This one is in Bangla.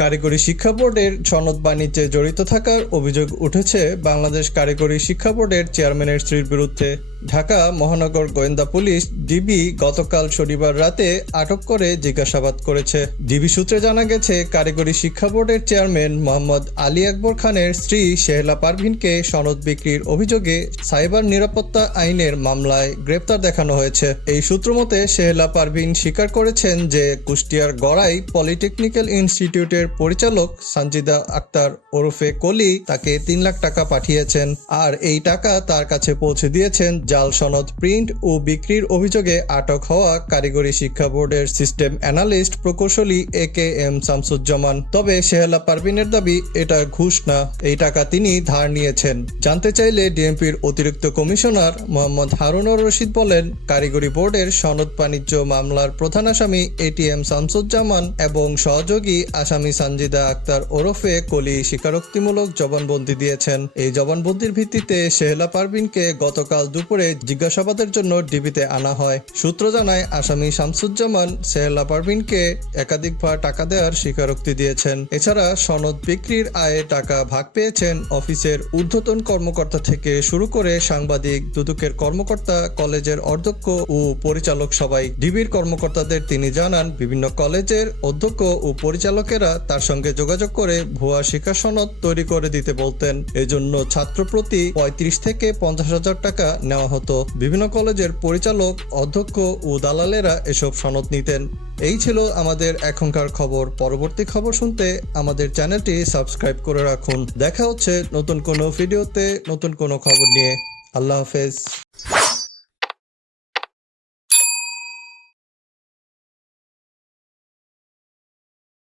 কারিগরি শিক্ষা বোর্ডের সনদ বাণিজ্যে জড়িত থাকার অভিযোগ উঠেছে। বাংলাদেশ কারিগরি শিক্ষা বোর্ডের চেয়ারম্যানের স্ত্রীর বিরুদ্ধে ঢাকা মহানগর গোয়েন্দা পুলিশ ডিবি গতকাল শনিবার রাতে আটক করে জিজ্ঞাসাবাদ করেছে। ডিবি সূত্রে জানা গেছে, কারিগরি শিক্ষা বোর্ডের চেয়ারম্যান মোহাম্মদ আলী আকবর খানের স্ত্রী শেহলা পারভিনকে সনদ বিক্রির অভিযোগে সাইবার নিরাপত্তা আইনের মামলায় গ্রেপ্তার দেখানো হয়েছে। এই সূত্র মতে, শেহলা পারভিন স্বীকার করেছেন যে কুষ্টিয়ার গড়াই পলিটেকনিক্যাল ইনস্টিটিউটের পরিচালক সঞ্জিদা আক্তার ওরফে কলি তাকে তিন লাখ টাকা পাঠিয়েছেন। আর এই টাকা তার কাছে পৌঁছে দিয়েছেন জাল সনদ প্রিন্ট ও বিক্রির অভিযোগে আটক হওয়া কারিগরি শিক্ষা বোর্ডের সিস্টেম অ্যানালিস্ট প্রকৌশলী এ কে এম শামসুজ্জামান। তবে শেহলা পারভিনের দাবি, এটা ঘুষ না, এই টাকা তিনি ধার নিয়েছেন। জানতে চাইলে ডিএমপির অতিরিক্ত কমিশনার মোহাম্মদ হারুনুর রশিদ বলেন, কারিগরি বোর্ডের সনদ বাণিজ্য মামলার প্রধান আসামি এটিএম শামসুজ্জামান এবং সহযোগী আসামি সঞ্জিদা আক্তার ওরফে কলি স্বীকারোক্তিমূলক জবানবন্দি দিয়েছেন। এই জবানবন্দির ভিত্তিতে শেহলা পারভিনকে গতকাল দুপুরে জিজ্ঞাসাবাদের জন্য ডিবিতে আনা হয়। সূত্র জানায়, আসামি শামসুজ্জামান সেহলা পারভিনকে একাধিকবার টাকা দেওয়ার স্বীকারোক্তি দিয়েছেন। এছাড়া সনদ বিক্রির আয়ে টাকা ভাগ পেয়েছেন অফিসের ঊর্ধ্বতন কর্মকর্তা থেকে শুরু করে সাংবাদিক, দুদকের কর্মকর্তা, কলেজের অধ্যক্ষ ও পরিচালক সবাই। ডিবির কর্মকর্তাদের তিনি জানান, বিভিন্ন কলেজের অধ্যক্ষ ও পরিচালকেরা তার সঙ্গে যোগাযোগ করে ভুয়া শিক্ষা সনদ তৈরি করে দিতে বলতেন। এজন্য ছাত্র প্রতি পঁয়ত্রিশ থেকে পঞ্চাশ হাজার টাকা নেওয়া হতো। বিভিন্ন কলেজের পরিচালক, অধ্যক্ষ ও দালালেরা এসব সনদ নিতেন। এই ছিল আমাদের এখনকার খবর। পরবর্তী খবর শুনতে আমাদের চ্যানেলটি সাবস্ক্রাইব করে রাখুন। দেখা হচ্ছে নতুন কোনো ভিডিওতে নতুন কোনো খবর নিয়ে। আল্লাহ হাফেজ।